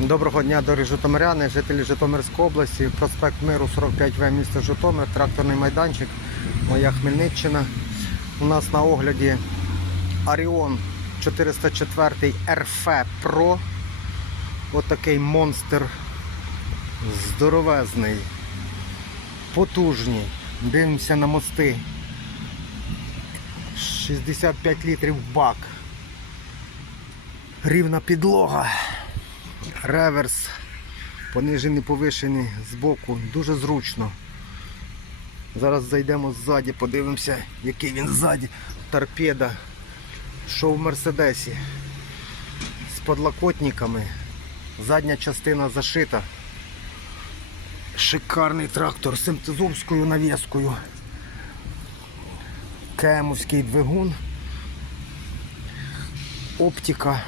Доброго дня, дорогі житомиряни, жителі Житомирської області, проспект Миру 45В, місто Житомир, тракторний майданчик, моя Хмельниччина. У нас на огляді Аріон 404 РФ Pro. Отакий монстр здоровезний, потужний. Дивимося на мости. 65 літрів бак. Рівна підлога. Реверс. Понижений, повишений збоку. Дуже зручно. Зараз зайдемо ззаді, подивимося, який він ззаді. Торпеда. Що в Мерседесі. З подлокотниками. Задня частина зашита. Шикарний трактор з симтезовською навіскою. Кемовський двигун. Оптика.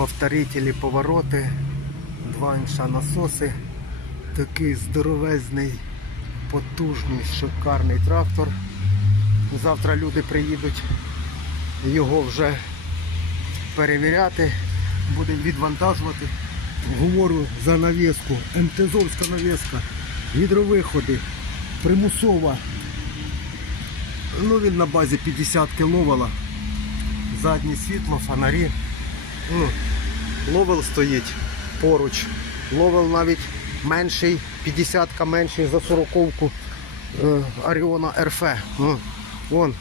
Повторителі повороти. Два інша насоси. Такий здоровезний, потужний, шикарний трактор. Завтра люди приїдуть його вже перевіряти, будемо відвантажувати. Говорю за навіску, МТЗовська навіска, гідровиходи, примусова. Ну він на базі 50 кВт. Заднє світло, фонарі. Ловел стоїть поруч. Ловел навіть менший, 50-ка менший за 40-ку е, Аріона РФ. Ну, вон,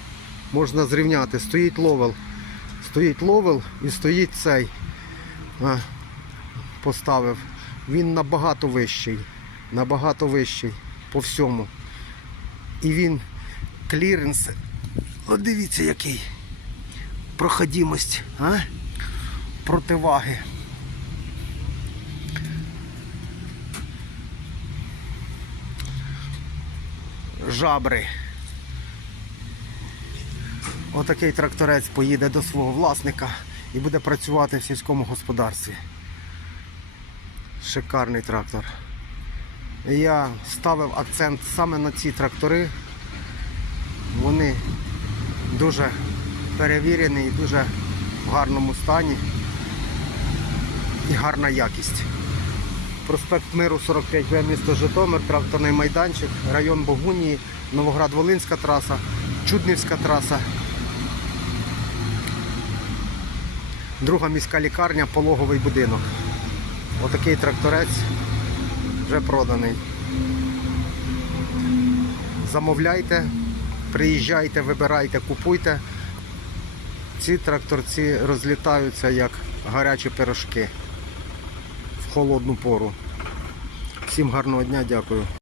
можна зрівняти. Стоїть ловел. Стоїть ловел і стоїть цей. Е, поставив. Він набагато вищий. Набагато вищий по всьому. І він кліренс. От дивіться який. Проходимость. А? Противаги. Жабри. Отакий тракторець поїде до свого власника і буде працювати в сільському господарстві. Шикарний трактор. Я ставив акцент саме на ці трактори. Вони дуже перевірені і дуже в гарному стані і гарна якість. Проспект Миру 45В, місто Житомир, тракторний майданчик, район Богунії, Новоград-Волинська траса, Чуднівська траса. Друга міська лікарня, пологовий будинок. Отакий тракторець вже проданий. Замовляйте, приїжджайте, вибирайте, купуйте. Ці тракторці розлітаються як гарячі пирожки холодну пору. Всім гарного дня, дякую.